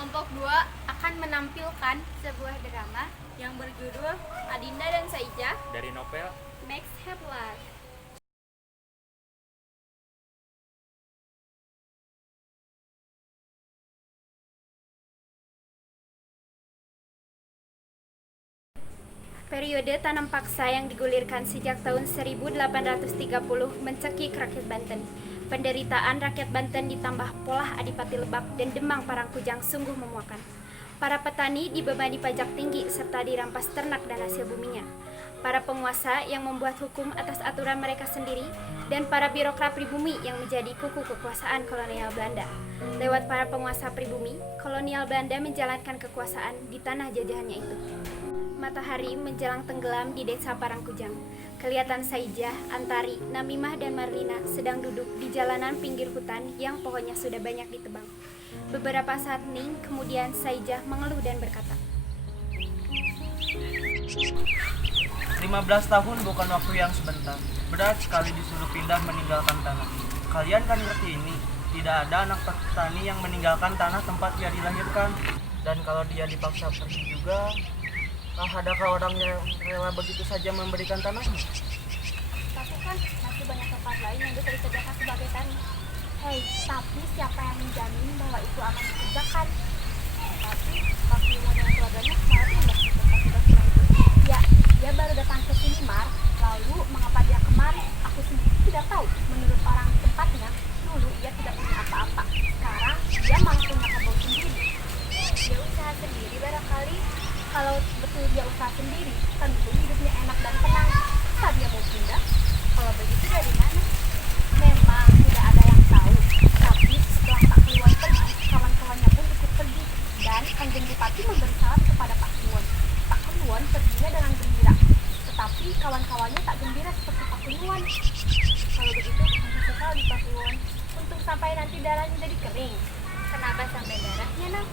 Kelompok 2 akan menampilkan sebuah drama yang berjudul Adinda dan Saijah dari novel Max Havelaar. Periode tanam paksa yang digulirkan sejak tahun 1830 mencekik rakyat Banten. Penderitaan rakyat Banten ditambah polah Adipati Lebak dan Demang Parangkujang sungguh memuakan. Para petani dibebani pajak tinggi serta dirampas ternak dan hasil buminya. Para penguasa yang membuat hukum atas aturan mereka sendiri, dan para birokrat pribumi yang menjadi kuku kekuasaan kolonial Belanda. Lewat para penguasa pribumi, kolonial Belanda menjalankan kekuasaan di tanah jajahannya itu. Matahari menjelang tenggelam di desa Parangkujang. Kelihatan Saijah, Antari, Namimah, dan Marlina sedang duduk di jalanan pinggir hutan yang pohonnya sudah banyak ditebang. Beberapa saat hening, kemudian Saijah mengeluh dan berkata, 15 tahun bukan waktu yang sebentar. Berat sekali disuruh pindah meninggalkan tanah. Kalian kan ngerti ini, tidak ada anak petani yang meninggalkan tanah tempat dia dilahirkan. Dan kalau dia dipaksa pergi juga, adakah orang yang rela begitu saja memberikan tanahnya? tapi kan masih banyak tempat lain yang bisa dikerjakan sebagai tani. Tapi siapa yang menjamin bahwa itu akan dikerjakan? Tapi Pak Yumo dengan keluarganya malah pindah ke tempat sebelah itu. Ya, dia baru datang ke sini, Mar. Lalu mengapa dia kemari? Aku sendiri tidak tahu. Menurut orang tempatnya, dulu dia tidak punya apa-apa. Sekarang dia malah punya kebun sendiri. Dia usaha sendiri barangkali. Kalau betul dia usaha sendiri, tentu hidupnya enak dan tenang. Saat dia mau pindah, kalau begitu dari mana? Memang tidak ada yang tahu. Tapi setelah Pak Kliwon pergi, kawan-kawannya pun ikut pergi. Dan Kanjeng Bupati memberi salam kepada Pak Kliwon. Pak Kliwon perginya dengan gembira. Tetapi kawan-kawannya tak gembira seperti Pak Kliwon. Kalau begitu, nanti sekali Pak Kliwon. Untuk sampai nanti darahnya jadi kering. Kenapa sampai darahnya, Nang?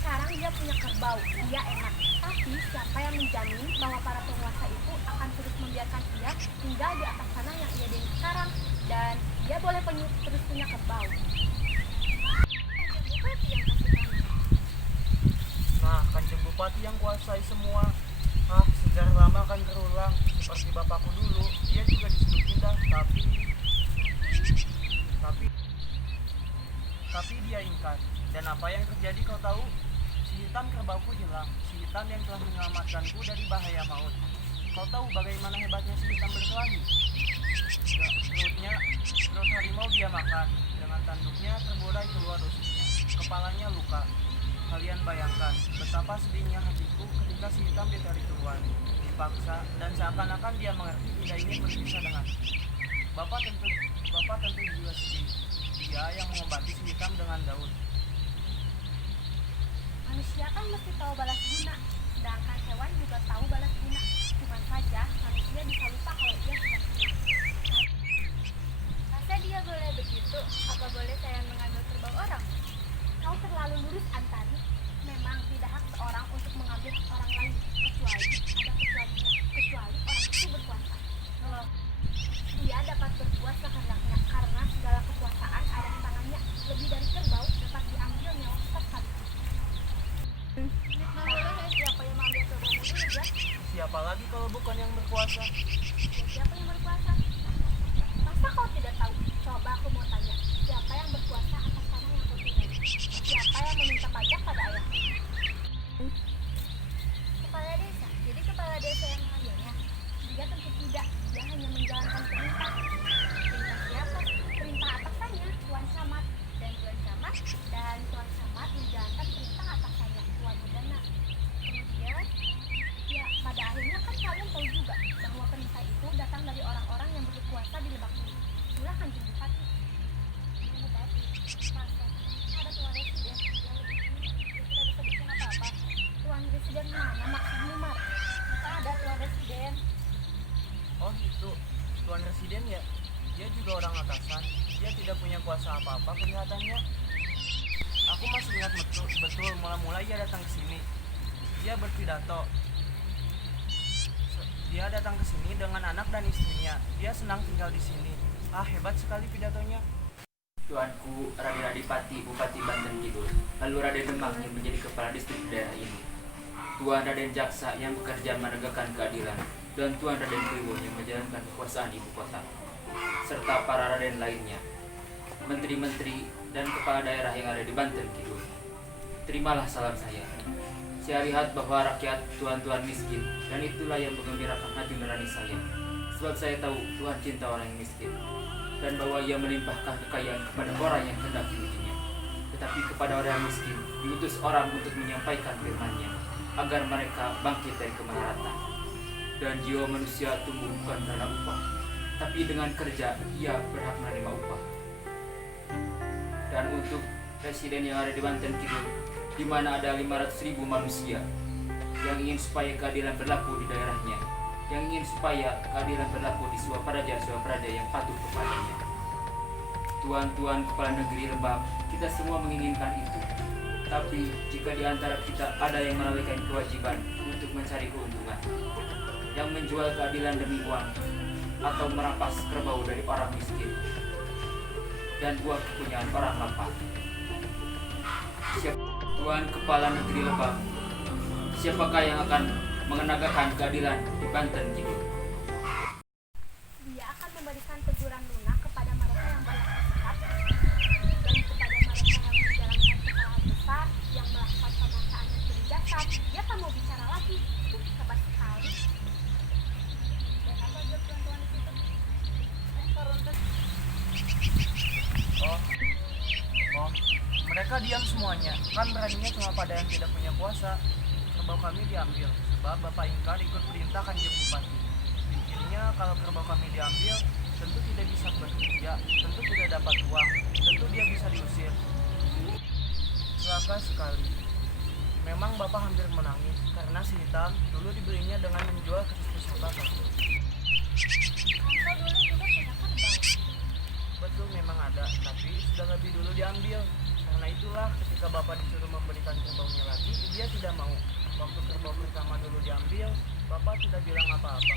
Sekarang dia punya kerbau, dia enak. Tapi siapa yang menjamin bahwa para penguasa itu akan terus membiarkan dia tinggal di atas tanah yang ia diami sekarang, dan dia boleh terus punya kerbau? Bupati yang kasih tanah. Nah, Kanjeng Bupati yang kuasai semua. Sejarah lama akan terulang. Seperti bapakku dulu, dia juga disuruh pindah, tapi dia ingkar. Dan apa yang terjadi kau tahu? Si hitam kerbauku hilang. Si hitam yang telah menyelamatkanku dari bahaya maut. Kau tahu bagaimana hebatnya si hitam berkelahi? Perut harimau dia makan. Dengan tanduknya terburai keluar ususnya. Kepalanya luka. Kalian bayangkan betapa sedihnya hatiku ketika si hitam ditarik keluar, dipaksa, dan seakan-akan dia mengerti tidak ingin berpisah dengan. Bapak tentu juga sedih. Dia yang mengobati si hitam dengan daun. Manusia kan mesti tahu balas guna, sedangkan hewan juga tahu balas guna. Cuman saja manusia bisa lupa kalau ia sedang senang. Masa dia boleh begitu? Apa boleh saya mengambil kerbau orang? Kau terlalu lurus, Antari. Memang tidak hak seorang untuk mengambil hak orang lain, kecuali orang itu berkuasa. Dia dapat berbuat sehendaknya karena segala kekuasaan ada di tangannya. Lebih dari kerbau dapat diambil nyawa sekalipun. Siapa yang mengambil kerbaumu dulu, ya? Siapa lagi kalau bukan yang berkuasa? Ya, siapa yang berkuasa? Masa kau tidak tahu? Coba aku mau tanya, siapa yang berkuasa atas tanah yang kau tinggali? Siapa yang meminta pajak pada ayah? Kepala desa. Jadi kepala desa yang mengambilnya? Dia tentu tidak. Dia hanya menjalankan perintah. Perintah siapa? Perintah atasannya, Tuan Camat. Dan Tuan Camat menjalankan perintah atasannya, Tuan Mudana. Kemudian, ya pada akhirnya kan kalian tahu juga bahwa perintah itu datang dari orang-orang yang berkuasa di Lebak ini. Itulah Kanjeng Bupati. Bupati, masa ada Tuan Residen yang lebih tinggi, dia tidak bisa bikin apa-apa. Tuan Residen mana maksudmu, Mar? Kita ada Tuan Residen. Oh itu, Tuan Residen ya? Dia juga orang atasan. Dia tidak punya kuasa apa-apa kelihatannya. Aku masih ingat betul mula-mula ia datang ke sini. Dia berpidato. Dia datang ke sini dengan anak dan istrinya. Dia senang tinggal di sini. Hebat sekali pidatonya. Tuanku Raden Adipati, Bupati Banten Kidul, lalu Raden Demang yang menjadi kepala distrik daerah ini, Tuan Raden Jaksa yang bekerja menegakkan keadilan, dan Tuan Raden Kriwo yang menjalankan kekuasaan ibu kota, serta para raden lainnya, menteri-menteri dan kepala daerah yang ada di Banten Kidul. Terimalah salam saya. Saya lihat bahwa rakyat tuan-tuan miskin, dan itulah yang menggembirakan hati nurani saya. Sebab saya tahu Tuhan cinta orang yang miskin, dan bahwa ia melimpahkan kekayaan kepada orang yang hendak diujinya. Tetapi kepada orang yang miskin, diutus orang untuk menyampaikan firman-Nya, agar mereka bangkit dari kemelaratan. Dan jiwa manusia tumbuh bukan karena upah, tapi dengan kerja ia berhak menerima upah. Dan untuk presiden yang ada di Banten Kidul, di mana ada 500.000 manusia yang ingin supaya keadilan berlaku di daerahnya, yang ingin supaya keadilan berlaku di Swaparaja yang patuh kepadanya. Tuan-tuan kepala negeri Lebak, kita semua menginginkan itu. Tapi jika di antara kita ada yang melalaikan kewajiban untuk mencari keuntungan, yang menjual keadilan demi uang, atau merampas kerbau dari orang miskin, dan buah kepunyaan orang lapar. Tuan kepala negeri Lebak, siapakah yang akan menegakkan keadilan di Banten Kidul? Dia akan memberikan teguran lunak kepada mereka yang berlaku sesat, dan kepada mereka yang menjalankan kesalahan besar, yang melakukan pemaksaan yang kebijakan. Dia akan mau bicara lagi. Hebat sekali. Dan apa job tuan-tuan di situ? Oh, mereka diam semuanya. Kan beraninya cuma pada yang tidak punya kuasa. Kerbau kami diambil, sebab Bapak Ingkar ikut perintah Kanjeng Bupati. Pikirnya kalau kerbau kami diambil, tentu tidak bisa bekerja, tentu tidak dapat uang, tentu dia bisa diusir. Celaka sekali. Memang Bapak hampir menangis, karena si hitam dulu dibelinya dengan menjual kesuksesan Bapak. Engkau dulu juga punya kerbau. Betul memang ada, tapi sudah lebih dulu diambil. Karena itulah ketika Bapak disuruh memberikan kerbaunya lagi, dia tidak mau. Waktu kerbau pertama dulu diambil, Bapak tidak bilang apa-apa.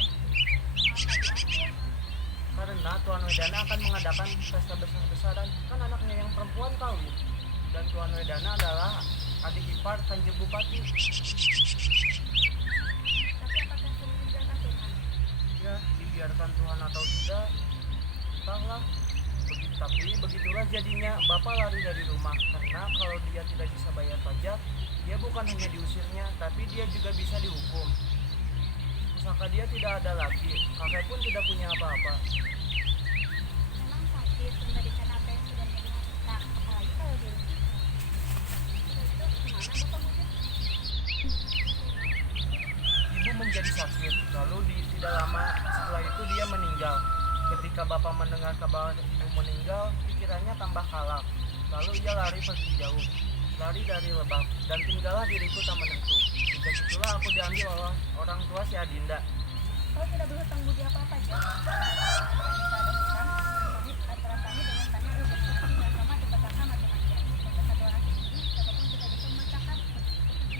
Karena Tuan Wedana akan mengadakan pesta besar-besaran, kan anaknya yang perempuan kawin. Dan Tuan Wedana adalah adik ipar Kanjeng Bupati. Tapi apakah sudah dibiarkan Tuhan? Ya, dibiarkan Tuhan atau tidak, entahlah. Tapi begitulah jadinya Bapak lari dari rumah, karena kalau dia tidak bisa bayar pajak, dia bukan hanya diusirnya, tapi dia juga bisa dihukum. Pusaka dia tidak ada lagi, kakek pun tidak punya apa-apa. Memang sakit memberikan apa yang sudah menjadi hak kita, apalagi kalau dirugikan. Sudah itu gimana Bapak wujud? Ibu menjadi sakit, lalu tidak lama setelah itu dia meninggal. Ketika Bapak mendengar kabar ibu meninggal, pikirannya tambah kalap. Lalu ia lari pergi jauh, lari dari Lebak, dan tinggallah diriku tak menentu. Sejak itulah aku diambil oleh orang tua si Adinda. Kau tidak berhutang budi apa-apa, Jo. Jika ada hutang, antara kami dengan tanah untuk seperti yang sama dipetakan macam-macam. Dan satu orang ini, siapapun tidak bisa memecahkan.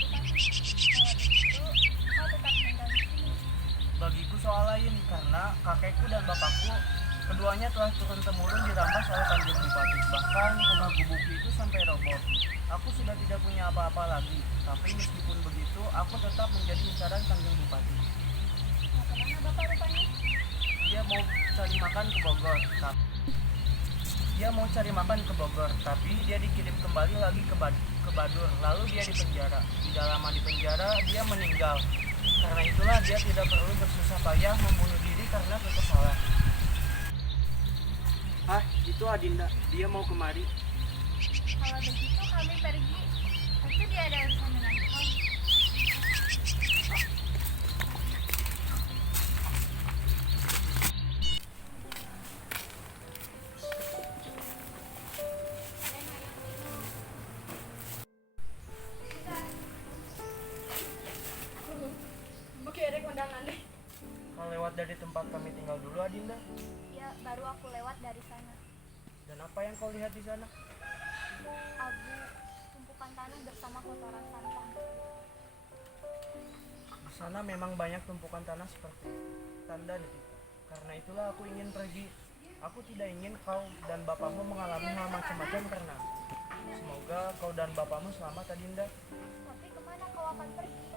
Kalau begitu, kau tetap tinggal di sini. Bagiku soal lain, karena kakekku dan bapakku keduanya telah turun-temurun dirampas oleh Kanjeng Bupati. Bahkan rumah gubukku itu sampai roboh. Aku sudah tidak punya apa-apa lagi, tapi meskipun begitu, aku tetap menjadi incaran Kanjeng Bupati. Mau kemana Bapak rupanya? Dia mau cari makan ke Bogor, tapi dia dikirim kembali lagi ke Badur, lalu dia dipenjara. Tidak lama di penjara, dia meninggal. Karena itulah dia tidak perlu bersusah payah membunuh diri karena kekesalan. Itu Adinda, dia mau kemari. Kalau begitu kami pergi. Pasti dia ada urusan dengan kau. Kau lewat dari tempat kami tinggal dulu, Adinda. Ya, baru aku lewat dari sana. Dan apa yang kau lihat di sana? Abu, tumpukan tanah bersama kotoran sampah. Di sana memang banyak tumpukan tanah seperti tanda nih. Karena itulah aku ingin pergi. Aku tidak ingin kau dan bapakmu mengalami hal macam-macam karena aku. Semoga kau dan bapakmu selamat, Adinda. Tapi kemana kau akan pergi?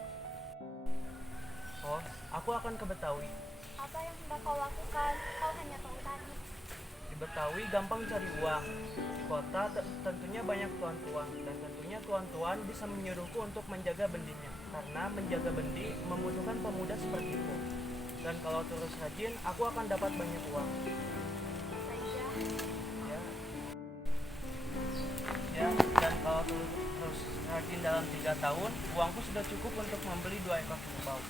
Oh, aku akan ke Betawi. Apa yang hendak kau lakukan? Kau hanya tahu tani. Di Betawi gampang cari uang. Di kota tentunya banyak tuan-tuan, dan tentunya tuan-tuan bisa menyuruhku untuk menjaga bendinya. Karena menjaga bendi membutuhkan pemuda sepertiku. Dan kalau terus rajin, aku akan dapat banyak uang. Saja. Ya. Ya, dan kalau terus rajin dalam 3 tahun, uangku sudah cukup untuk membeli 2 ekor kerbau.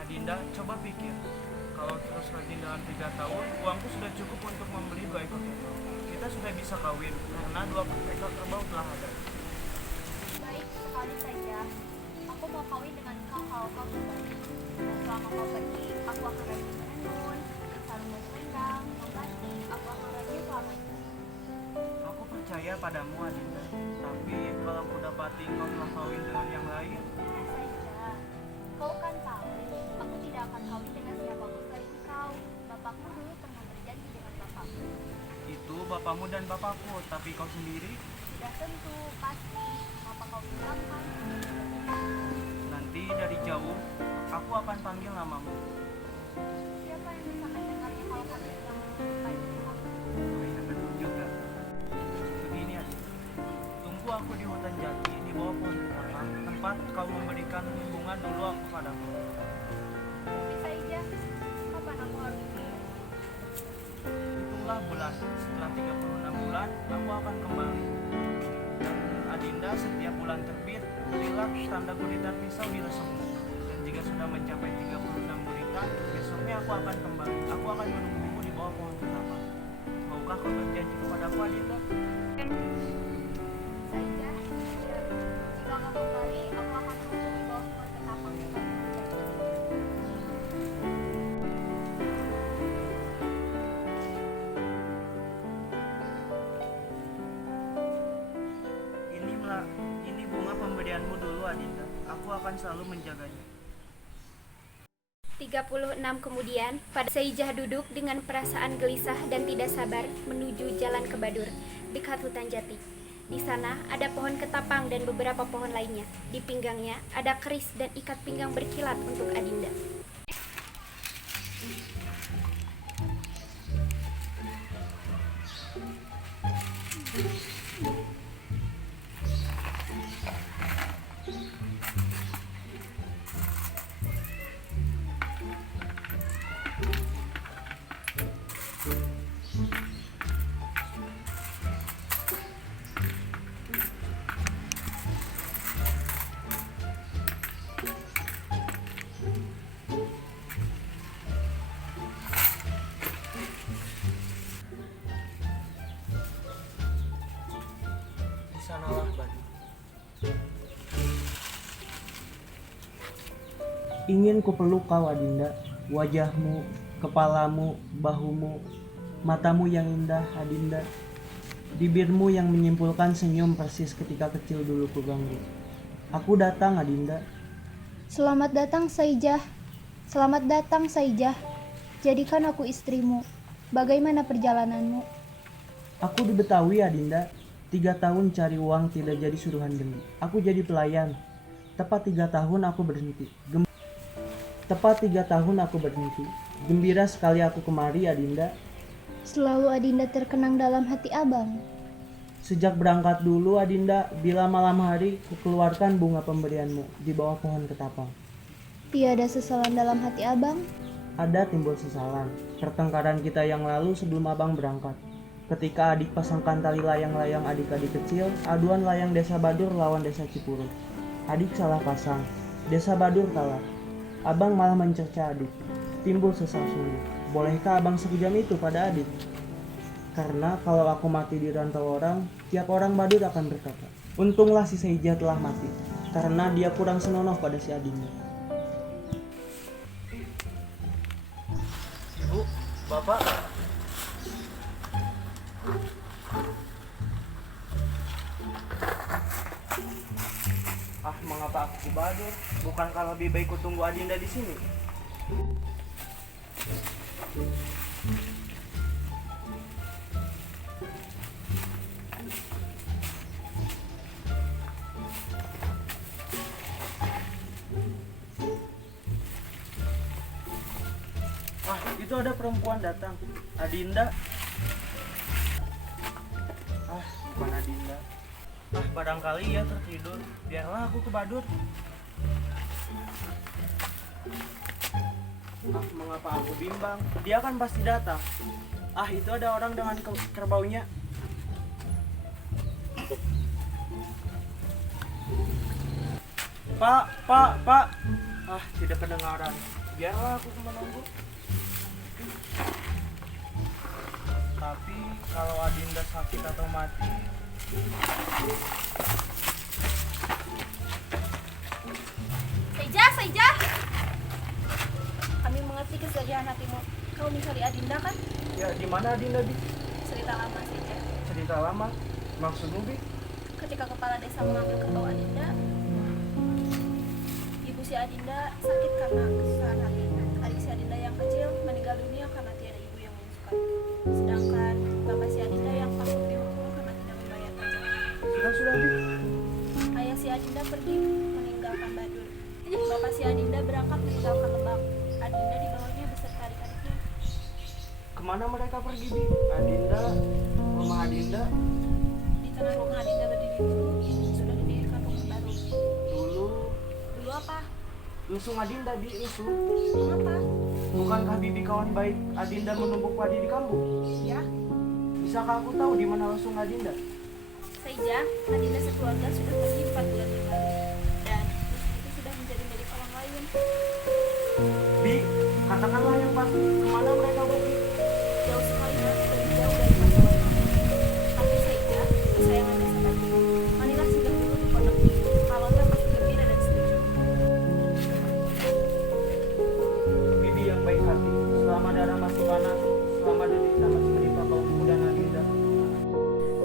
Adinda, coba pikir. Kalau terus rajin dalam 3 tahun, uangku sudah cukup untuk membeli 2 ekor kerbau. Kita sudah bisa kawin, karena 2 ekor kerbau telah ada. Baik, sekali saja. Aku mau kawin dengan kau kalau kau kembali. Dan selama kau pergi, aku akan rajin menenun, sarung selendang, membatik. Aku akan rajin selama itu. Aku percaya padamu, Adinda. Tapi kalau aku dapati kau telah kawin dengan yang lain, Saja. Kau kan tahu, aku tidak akan kawin dengan siapapun selain kau. Bapakmu dulu pernah berjanji dengan bapakmu. itu bapakmu dan bapakku. Tapi kau sendiri, Sudah tentu, pasti. Apa kau bilang kan? nanti dari jauh, aku akan panggil namamu. Siapa yang bisa mendengarnya kalau kami sedang menjumpai kamu? Oh iya, betul juga. Begini, Adinda. Tunggu aku di hutan jati di bawah pohon ketapang, tempat kau memberikan bunga dulu aku padaku. Tapi saja, kapan aku harus pergi? Hitunglah bulan. Setelah 36 bulan, aku akan kembali. Dan Adinda, setiap bulan terbit, berilah tanda guritan pisau di lesungmu. Dan jika sudah mencapai 36 guritan, besoknya aku akan kembali. Aku akan menunggumu di bawah pohon ketapang. Maukah kau berjanji kepadaku, Adinda? Saja, dan jika kau kembali, aku akan menunggu di bawah pohon ketapang sebagai perjanjian. Ini bunga pemberianmu dulu, Adinda. Aku akan selalu menjaganya. 36 kemudian, pada Saijah duduk dengan perasaan gelisah dan tidak sabar menuju jalan ke Badur, dekat hutan jati. Di sana ada pohon ketapang dan beberapa pohon lainnya. Di pinggangnya ada keris dan ikat pinggang berkilat untuk Adinda. Di sanalah Badur. Ingin kupeluk kau, Adinda. Wajahmu, kepalamu, bahumu, matamu yang indah, Adinda. Bibirmu yang menyimpulkan senyum persis ketika kecil dulu kuganggu. Aku datang, Adinda. Selamat datang, Saijah. Selamat datang, Saijah. Jadikan aku istrimu. Bagaimana perjalananmu? Aku di Betawi, Adinda. 3 tahun cari uang tidak jadi suruhan bendi. Aku jadi pelayan. Tepat 3 tahun aku berhenti. Gembira sekali aku kemari, Adinda. Selalu Adinda terkenang dalam hati abang. Sejak berangkat dulu, Adinda, bila malam hari kukeluarkan bunga pemberianmu di bawah pohon ketapang. Tiada sesalan dalam hati abang. Ada timbul sesalan. Pertengkaran kita yang lalu sebelum abang berangkat. Ketika adik pasangkan tali layang-layang adik-adik kecil, aduan layang desa Badur lawan desa Cipurut. Adik salah pasang, desa Badur kalah. Abang malah mencerca adik. Timbul sesal sungguh. Bolehkah abang sekejam itu pada adik? Karena kalau aku mati di rantau orang, tiap orang Badur akan berkata, untunglah si Saijah telah mati, karena dia kurang senonoh pada si adiknya. Ibu, Bapak, mengapa aku ke Badur? Bukankah lebih baik ku tunggu Adinda di sini? Ah, itu ada perempuan datang. Adinda. Ah, bukan Adinda. Ah, barangkali ia tertidur. Biarlah aku ke Badur. Ah, mengapa aku bimbang? Dia kan pasti datang. Ah, itu ada orang dengan kerbaunya. Pak, Pak, Pak. Ah, tidak kedengaran. Biarlah aku menunggu. Tapi kalau Adinda sakit atau mati, Saija. Kami mengerti kesedihan hatimu. Kau mencari Adinda kan? ya di mana Adinda, Bi? Cerita lama saja. Cerita lama. Maksudmu, Bi? Ketika kepala desa mengambil kerbau Adinda, ibu si Adinda sakit karena kesusahan hati. Adik si Adinda yang kecil meninggal dunia karena tiada ibu yang menyusukan. Sedangkan bapak si Adinda yang patut dihukum karena tidak membayar pajak. Sudah, Bi. Ayah si Adinda pergi meninggalkan Badur. Bapak si Adinda berangkat meninggalkan Lebak. Adinda dibawanya beserta adik-adiknya. Kemana mereka pergi, Bi? Adinda, rumah Adinda Di tanah rumah Adinda berdiri dulu, sudah didirikan rumah baru. dulu. Dulu apa? Lusung Adinda, Bi, lusung. Mengapa? Bukankah Bibi kawan baik Adinda menumbuk padi di kampung? Ya, Bisakah aku tahu di mana lusung Adinda? Saija, Adinda sekeluarga sudah pergi 4 bulan yang lalu. Dan lusung itu sudah menjadi milik orang lain. Bi, katakanlah yang pasti, kemana mereka pergi? Jauh sekali, Nak, lebih jauh dari pasaman kami. Tapi Saija, kesayangan desa kami. Marilah singgah dulu di pondok ini. Kalaunya pasti gembira dan setuju. Bibi yang baik hati, selama darah masih panas, selama derita masih menimpa kaum muda Adinda.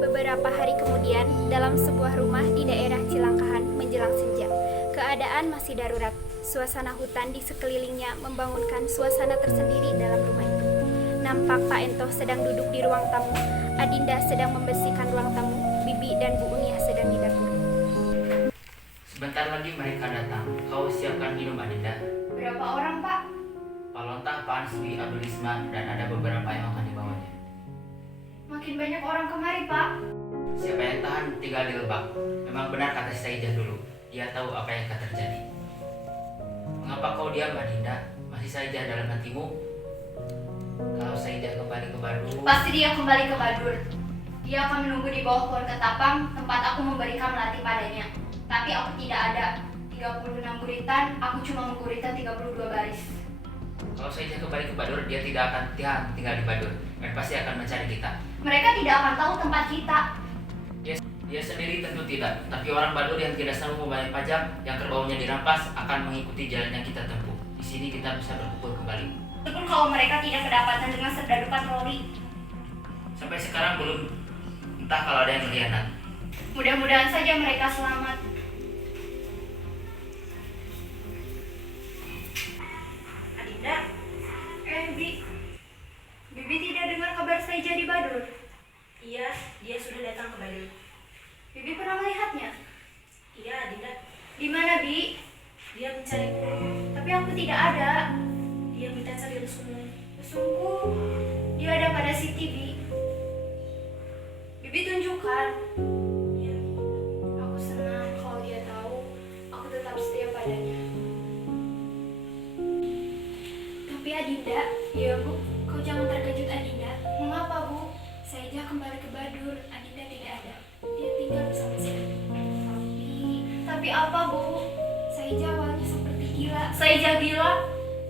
Beberapa hari kemudian, dalam sebuah rumah di daerah Cilangkahan menjelang senja, keadaan masih darurat. Suasana hutan di sekelilingnya membangunkan suasana tersendiri dalam rumah itu. Nampak Pak Ento sedang duduk di ruang tamu, Adinda sedang membersihkan ruang tamu, Bibi dan Bu Unia sedang di dapur. Sebentar lagi mereka datang. Kau siapkan minum, Adinda. Berapa orang, Pak? Pak Lontah, Pak Answi, Abdul Isma, dan ada beberapa yang akan dibawanya. Makin banyak orang kemari, Pak. Siapa yang tahan tinggal di Lebak. Memang benar kata Saija dulu. Dia tahu apa yang akan terjadi. Mengapa kau diam, Adinda? Masih saja dalam hatimu? Kalau Saija kembali ke Badur, Pasti dia kembali ke Badur. Dia akan menunggu di bawah pohon ketapang tempat aku memberikan melati padanya. Tapi aku tidak ada. 36 guritan, aku cuma mengguritan 32 baris. kalau Saija kembali ke Badur, dia tidak akan tinggal di Badur dan pasti akan mencari kita. Mereka tidak akan tahu tempat kita. Dia sendiri tentu tidak, tapi orang Badur yang tidak sanggup membayar pajak, yang kerbaunya dirampas, akan mengikuti jalan yang kita tempuh. Di sini kita bisa berkumpul kembali. Meskipun kalau mereka tidak kedapatan dengan serdadu patroli. Sampai sekarang belum, entah kalau ada yang berkhianat. Mudah-mudahan saja mereka selamat. Adinda, Bibi tidak dengar kabar Saija di Badur. Iya, dia sudah datang ke Badur. Bibi pernah melihatnya. Iya, Adinda. Di mana, Bi? Dia mencariku. Tapi aku tidak ada. Dia minta cari lusungmu. Sungguh, dia ada pada Siti, Bi. Bibi tunjukkan. Iya. Aku senang kalau dia tahu aku tetap setia padanya. Tapi Adinda, Iya, Bu. kau jangan terkejut Adinda. Mengapa, Bu? Saija kembali ke Badur, Adinda tidak ada. Dia tinggal bersama saya. Tapi apa, Bu? Saija awalnya seperti gila. Saija gila?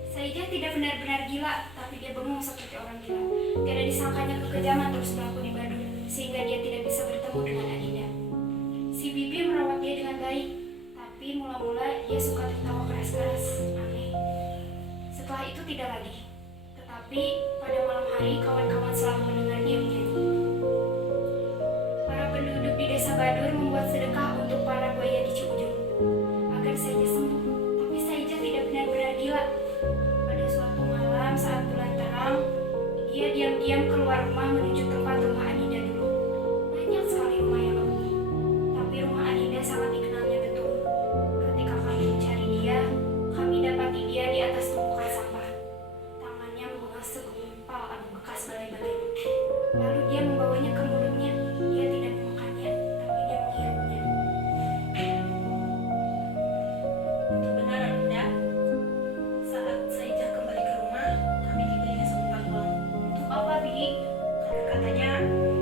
Saija tidak benar-benar gila, tapi dia bengong seperti orang gila. Tidak disangkanya kekejaman terus berlaku di Badur, sehingga dia tidak bisa bertemu dengan Adinda. Si Bibi merawat dia dengan baik, tapi mula-mula dia suka tertawa keras-keras. Aneh. Setelah itu tidak lagi. Tetapi pada malam hari kawan-kawan selalu mendengar dia menyanyi. Para penduduk di desa Badur membuat sedekah untuk para buaya di Ciujung agar Saija sembuh. Tapi Saija tidak benar-benar gila. Pada suatu malam saat bulan terang, rumah menuju tempat rumah Adinda dulu. Banyak sekali rumah yang lebih, tapi rumah Adinda sangat dikenalnya betul. Ketika kami mencari dia, kami dapati dia di atas tumpukan sampah. Tangannya memegang segumpal abu bekas balai-balai. Lalu dia membawanya ke mulutnya. Dia tidak memakannya, tapi dia menghirupnya. Itu benar, Adinda. Saat Saijah kembali ke rumah, kami diberinya seumpan uang. Untuk apa, Bi? Karena katanya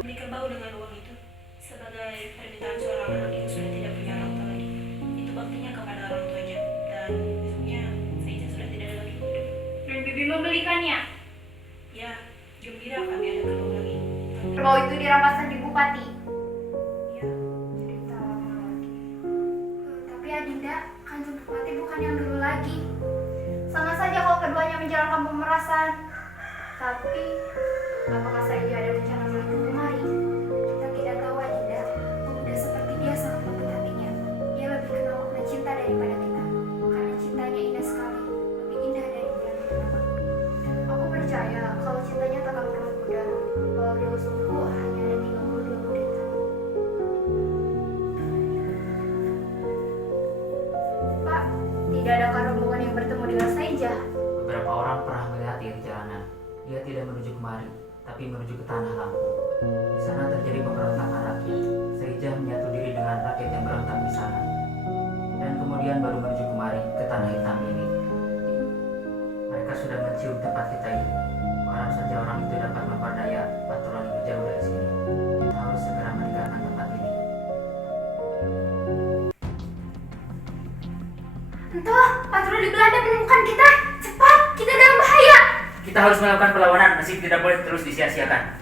beli kerbau dengan uang itu sebagai permintaan seorang anak yang sudah tidak punya orang tua lagi. Itu baktinya kepada orang tuanya. Dan besoknya Saijah sudah tidak ada lagi hidup. Dan Bibi membelikannya. Ya, gembira kami ada kerbau lagi. Kerbau itu dirampaskan di Bupati. Ya, Cerita lama lagi. Tapi Adinda, Kanjeng Bupati bukan yang dulu lagi. Sama saja kalau keduanya menjalankan pemerasan. Tapi, apakah saja ada rencana menuju kemari? Kita tidak tahu, Adinda. Pemuda seperti dia sangat lembut hatinya. Dia lebih kenal makna cinta daripada kita. Karena cintanya indah sekali. Lebih indah dari bulan purnama. Aku percaya kalau cintanya takkan pernah pudar. Walau dia sungguh hanya ada 32 muridnya. Pak, tidak ada rombongan yang bertemu dengan Saijah. Beberapa orang pernah melihat dia di jalanan. Dia tidak menuju kemari, tapi menuju ke tanah Lampung. Di sana terjadi pemberontakan rakyat. Saijah menyatu diri dengan rakyat yang berontak di sana. Dan kemudian baru menuju kemari ke tanah hitam ini. Mereka sudah mencium tempat kita ini. Harap saja orang itu dapat memperdaya patroli yang jauh dari sini. Kita harus segera meninggalkan tempat ini. Entah, patroli Belanda menemukan kita. Cepat, kita dalam bahaya. Kita harus melakukan perlawanan, nasib tidak boleh terus disia-siakan.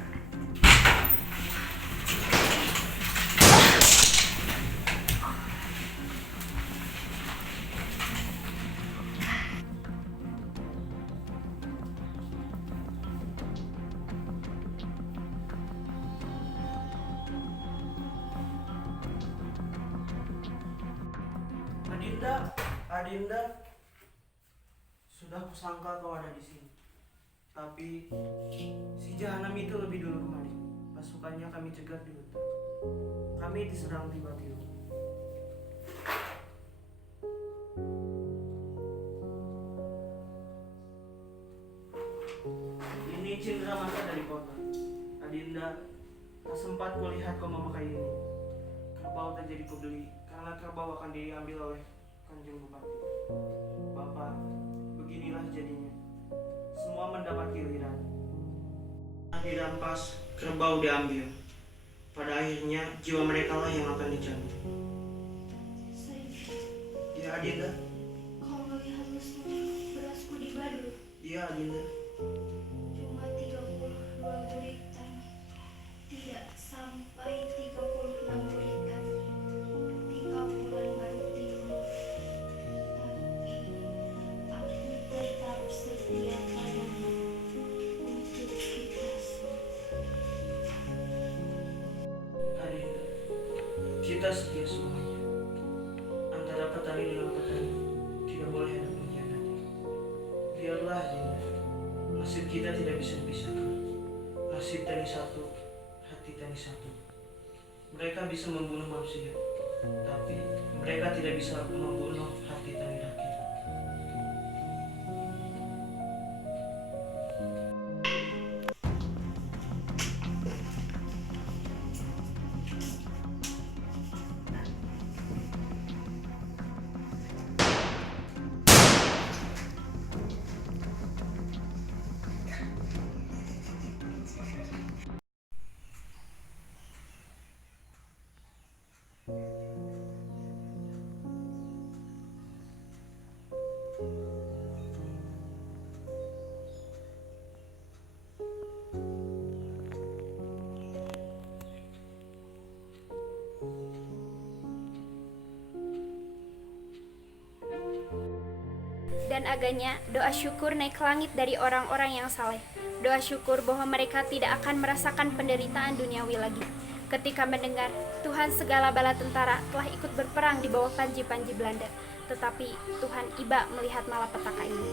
Adinda, sudah kusangka kau ada di sini. Tapi si Jahanam itu lebih dulu kemari. Pasukannya kami cegat di hutan. Kami diserang tiba-tiba. Ini cindera mata dari kota. Adinda, tak sempat kulihat kau memakai ini. Kerbau tak jadi kubeli karena kerbau akan diambil oleh Kanjeng Bupati. Bapak, beginilah jadinya. Semua mendapat giliran. Dirampas, kerbau diambil. Pada akhirnya jiwa mereka lah yang akan dijamin. Ya Adinda. Kau melihat berasku di Badut. Ya Adinda. Cuma 32 buritan. Tidak sampai 36 buritan. 3 bulan baru tiba. Tapi aku tetap setia padamu untuk kita semua. Adinda, kita setia semuanya. Antara petani dengan petani tidak boleh ada pengkhianatan. Biarlah Adinda, nasib kita tidak bisa dipisahkan. Nasib tani satu, hati tani satu. Mereka bisa membunuh manusia, tapi mereka tidak bisa membunuh hati tani rakyat. Dan aganya doa syukur naik ke langit dari orang-orang yang saleh. Doa syukur bahwa mereka tidak akan merasakan penderitaan duniawi lagi. Ketika mendengar Tuhan segala bala tentara telah ikut berperang di bawah panji-panji Belanda, tetapi Tuhan iba melihat malapetaka ini.